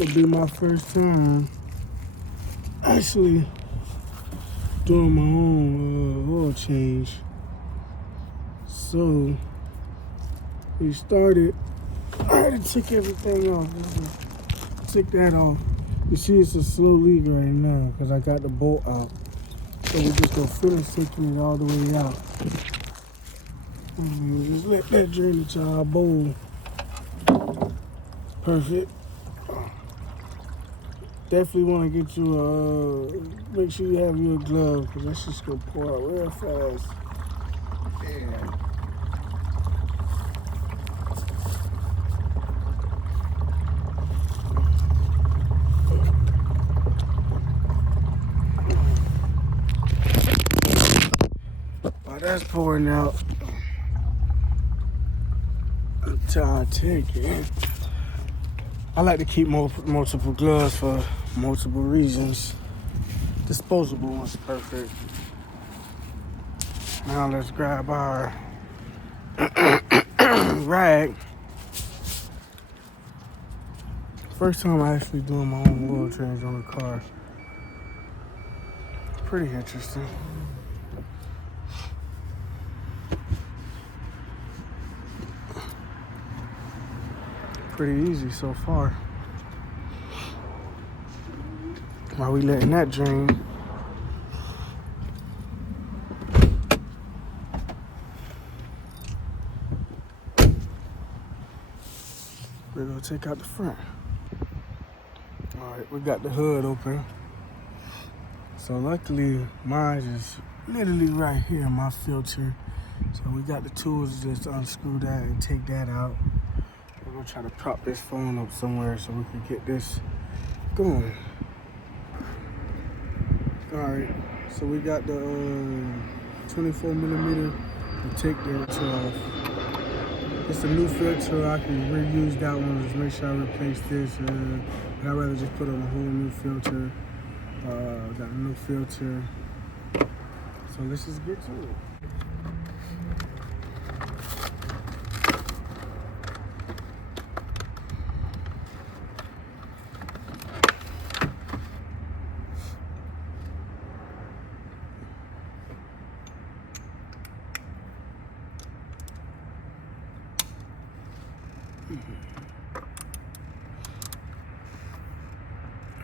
It'll be my first time actually doing my own oil change. So we started. I had to take everything off. Take that off. You see, it's a slow leak right now because I got the bolt out. So we're just gonna finish taking it all the way out. Just let that drain into our bowl. Perfect. Definitely want to get you make sure you have your glove because that's just gonna pour out real fast. Yeah. While that's pouring out, until I take it. I like to keep multiple gloves for multiple reasons. Disposable one's perfect. Now let's grab our rag. First time I actually doing my own oil change on a car. Pretty interesting. Pretty easy so far. While we letting that drain, we're gonna take out the front. All right, we got the hood open. So luckily, mine is literally right here, my filter. So we got the tools to just unscrew that and take that out. We're gonna try to prop this phone up somewhere so we can get this going. All right, so we got the 24 millimeter to take that off. It's a new filter. I can reuse that one. Just make sure I replace this. But I'd rather just put on a whole new filter. Got a new filter. So let's just get to it.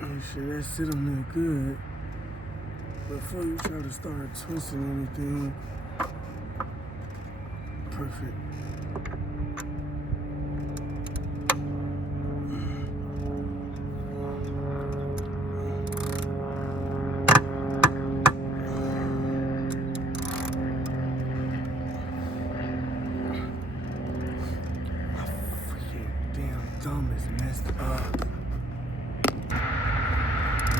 Make sure that sit on there good before you try to start twisting anything. Perfect. My freaking damn thumb is messed up.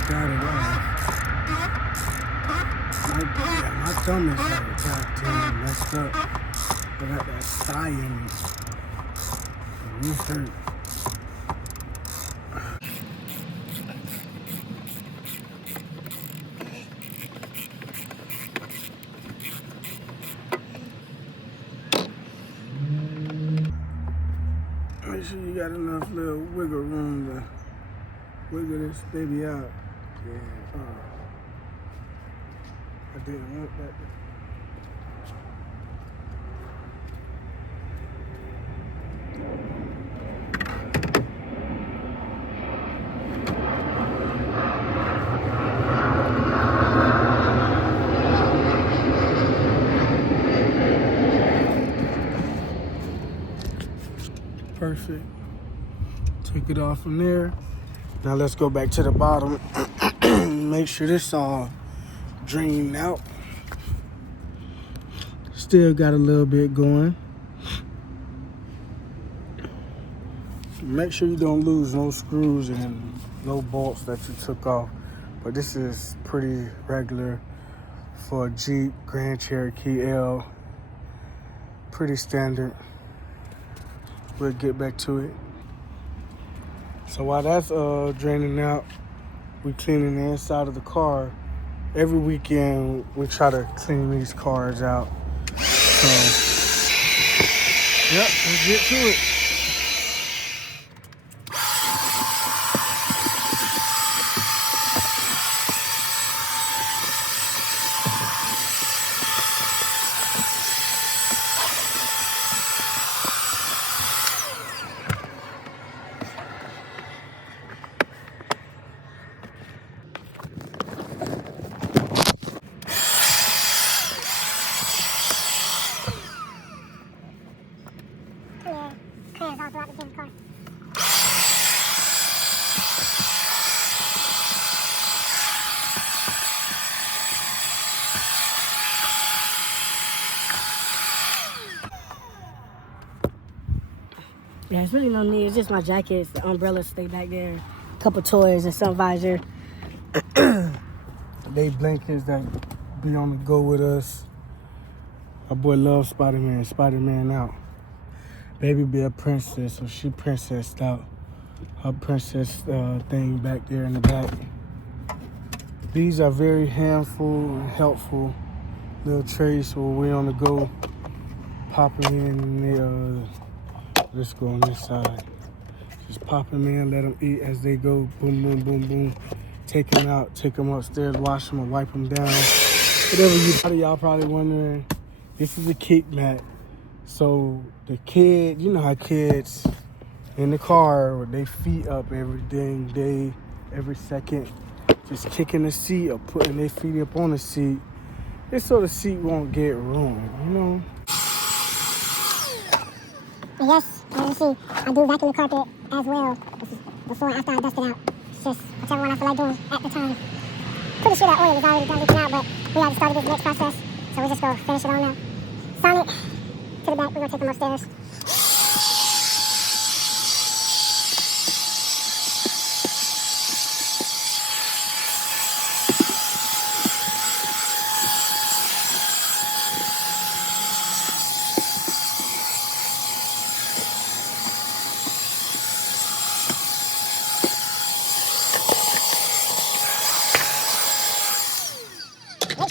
Got it off. My thumb is like goddamn messed up. I got that thigh in it. And it hurt. Make sure you got enough little wiggle room to wiggle this baby out. Yeah. I didn't want that. Perfect. Take it off from there. Now let's go back to the bottom. Make sure this all drained out. Still got a little bit going. Make sure you don't lose no screws and no bolts that you took off. But this is pretty regular for a Jeep Grand Cherokee L. Pretty standard. We'll get back to it. So while that's draining out, we cleaning the inside of the car. Every weekend we try to clean these cars out. So, yep, let's get to it. There's really no need. It's just my jackets, the umbrellas stay back there, a couple toys and sun visor. They blankets that be on the go with us. My boy loves Spider-Man. Spider-Man out. Baby be a princess, so she princessed out. Her princess thing back there in the back. These are very handful and helpful little trays, so we're on the go. Pop them in. Let's go on this side. Just pop them in, let them eat as they go. Boom, boom, boom, boom. Take them out, take them upstairs, wash them or wipe them down. Whatever y'all probably wondering. This is a kick mat. So the kid, you know how kids in the car with their feet up every dang day, every second, just kicking the seat or putting their feet up on the seat. It's so the seat won't get ruined, you know? Yes, as you see, I do vacuum the carpet as well. This is before and after I dust it out. It's just whichever one I feel like doing at the time. Pretty sure that oil is already done leaking out, but we already started this next process, so we just go finish it on now. Sonic to the back, we're gonna take them upstairs.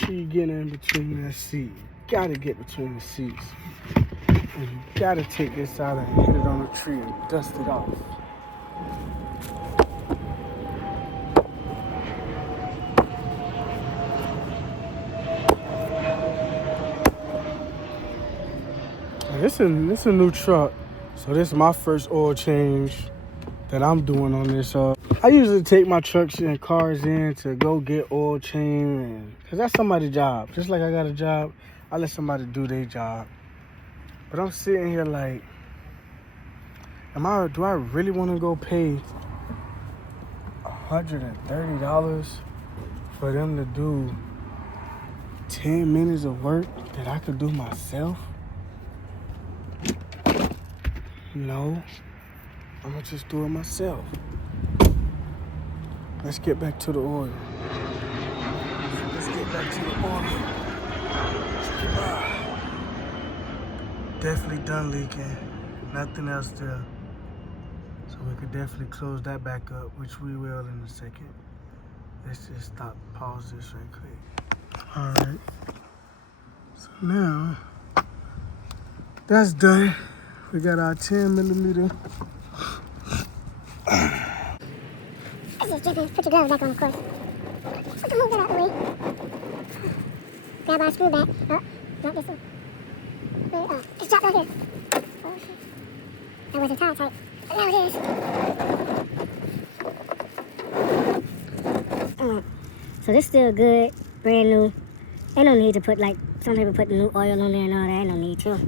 You get in between that seat. You gotta get between the seats. And you gotta take this out and hit it on a tree and dust it off. This is a new truck, so this is my first oil change that I'm doing on this. I usually take my trucks and cars in to go get oil change, cause that's somebody's job. Just like I got a job, I let somebody do their job. But I'm sitting here like, do I really want to go pay $130 for them to do 10 minutes of work that I could do myself? No, I'm gonna just do it myself. Let's get back to the oil. Definitely done leaking. Nothing else there. So we could definitely close that back up, which we will in a second. Let's just pause this right quick. All right. So now, that's done. We got our 10 millimeter. This is dripping. Put your gloves back on, of course. Put the move that out the way. Grab our screw back. Oh, not this one. It's dropped right here. Oh, shit. That wasn't tight. But now it is. So this still good, brand new. Ain't no need to put like, some people put new oil on there and all that. Ain't no need to.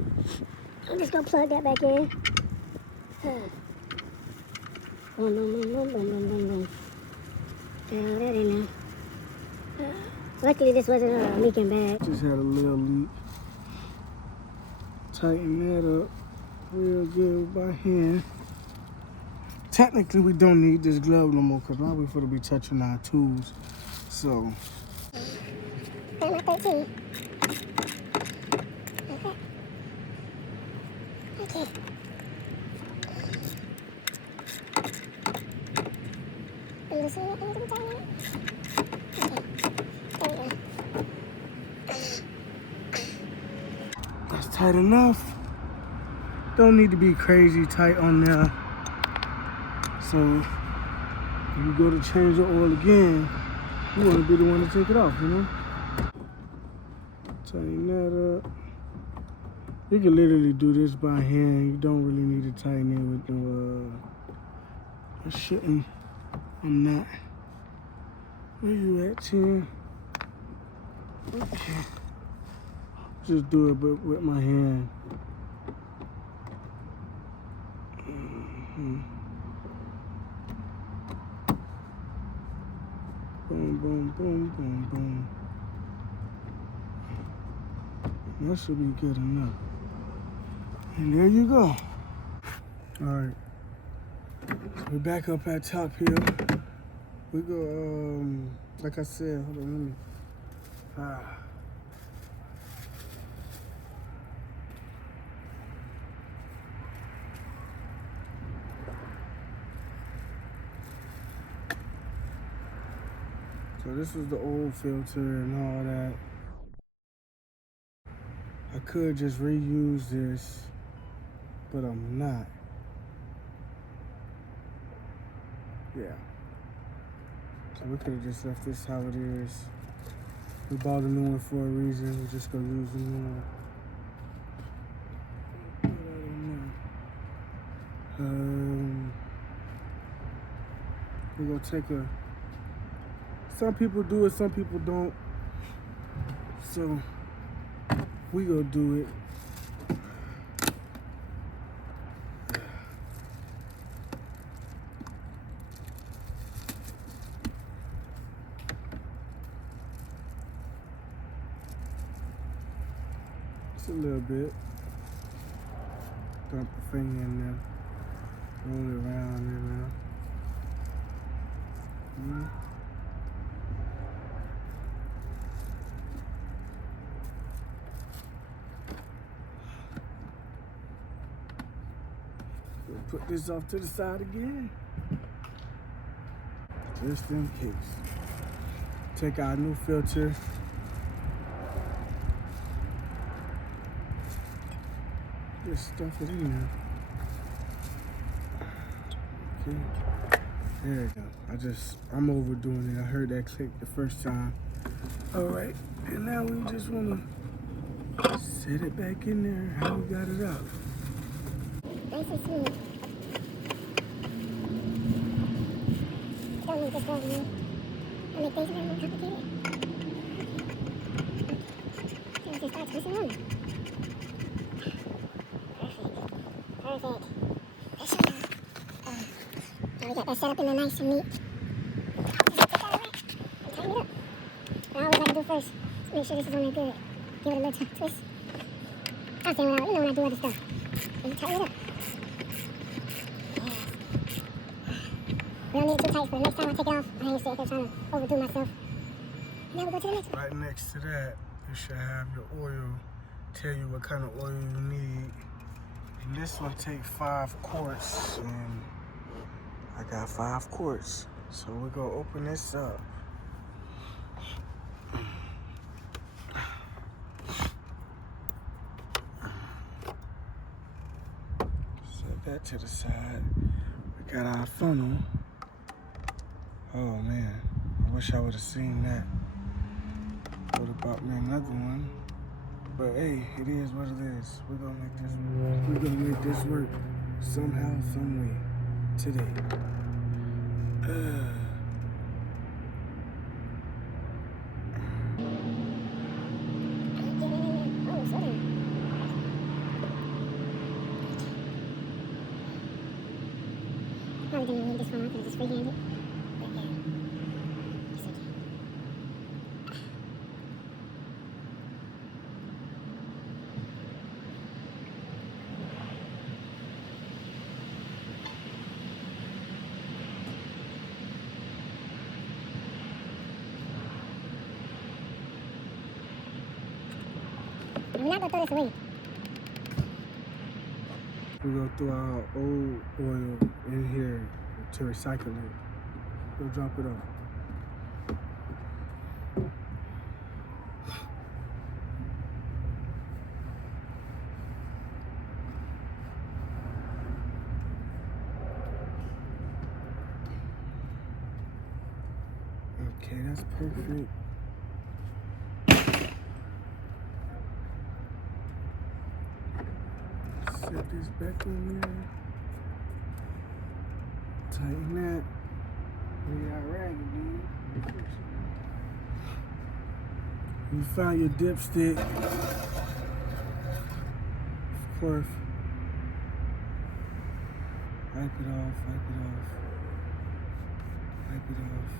I'm just gonna plug that back in. Boom, boom, boom, boom, boom, boom, boom, boom. Down that in there. Luckily this wasn't leaking bad. Just had a little leak. Tighten that up real good by hand. Technically, we don't need this glove no more because now we're going to be touching our tools. So. Got my 13. Okay. Loosen it into the tighten it. Okay. There we go. That's tight enough. Don't need to be crazy tight on there. So when you go to change the oil again, you want to be the one to take it off, you know? Tighten that up. You can literally do this by hand. You don't really need to tighten it with no, I shouldn't. I'm not. Where you at, Tim? Okay. Just do it but with my hand. Boom, boom, boom, boom, boom. That should be good enough. And there you go. All right. So we're back up at top here. We go, like I said, hold on, let me, So this is the old filter and all that. I could just reuse this, but I'm not. Yeah. So we could have just left this how it is. We bought a new one for a reason. We're just gonna use the new one. We're gonna take a. Some people do it, some people don't. So we gonna do it. Just a little bit. Dump the finger in there. Roll it around in there. We'll put this off to the side again. Just in case. Take our new filter. Just stuff it in there. Okay. There we go. I'm overdoing it. I heard that click the first time. All right. And now we just want to set it back in there. How we got it out. Nice and smooth. Don't need this going on. I make things a little more complicated. So it just starts missing on. Perfect. There she goes. Now we got that set up in there nice and neat. Just take that away and tighten it up. I always like to do first. Just make sure this is on there good. Give it a little twist. I'm saying when I do other stuff. And you tighten it up. We don't need it too tight, so the next time I take it off, I ain't sitting here trying to overdo myself. And now we go to the next one. Right next to that, you should have your oil. Tell you what kind of oil you need. And this one takes 5 quarts, and I got 5 quarts. So we're gonna open this up. Set that to the side. We got our funnel. Oh man, I wish I would have seen that. Would have bought me another one. But hey, it is what it is. We're gonna make this work. We're gonna make this work somehow, some way today. Probably didn't need this one. I could have just freehanded. But yeah. It's okay. I'm not gonna throw this away. We're gonna throw our old oil in here to recycle it. We'll drop it off. Okay, that's perfect. Set this back on there. Tighten that. We got rag again. You found your dipstick. Of course. Wipe it off, wipe it off. Wipe it off.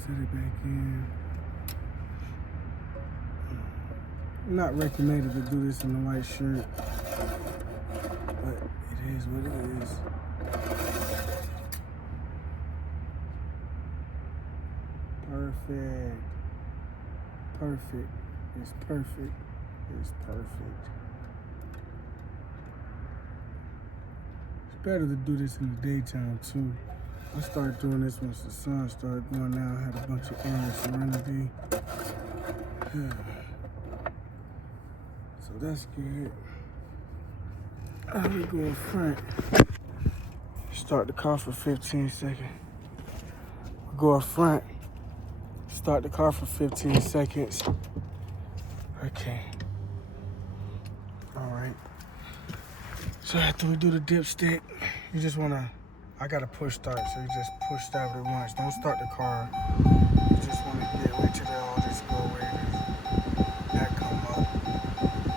Set it back in. Not recommended to do this in a white shirt, but it It is what it is. Perfect. Perfect. It's perfect. It's perfect. It's better to do this in the daytime too. I started doing this once the sun started going down. I had a bunch of air and serenity. So that's good. We go in front. Start the car for 15 seconds. Go up front. Start the car for 15 seconds. Okay. All right. So after we do the dipstick, you just wanna, I gotta push start, so you just push start it once. Don't start the car. You just wanna get right to there, all this go away, that come up.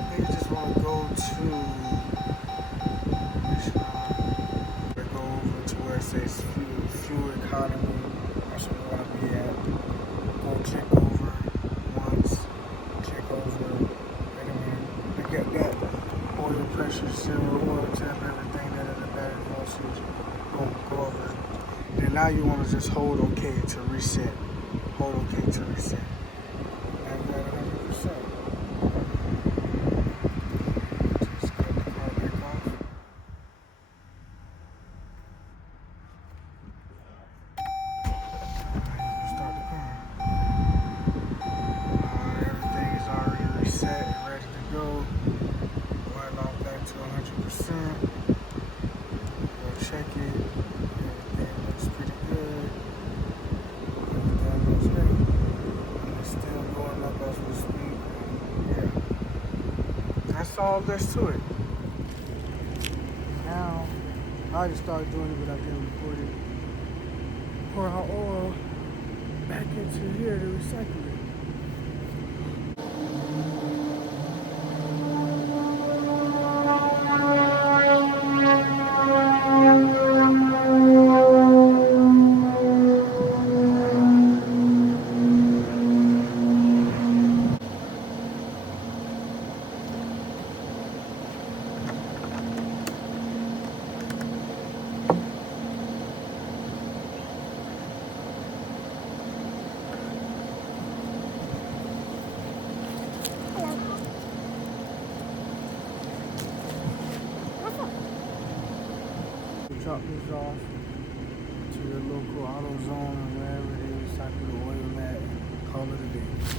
Then you just wanna go to, go over to where it says fuel economy. That's where you wanna be at. Go click over once, click over, wait a minute. Look at that. Oil pressure, zero, oil temp, everything that in the battery voltage. Boom, go over it. Then now you want to just hold OK to reset. Hold OK to reset. And that 100%. Just cut the car back off. Start the car. Everything is already reset and ready to go. Right off back to 100%. Go check it. Everything looks pretty good. Everything looks great. And it's still going up as we speak. Yeah. That's all there's to it. Now, I just started doing it, but I didn't record it. Pour our oil back into here to recycle it. Drop this off to your local AutoZone or wherever it is, cycle the oil at, and call it a day.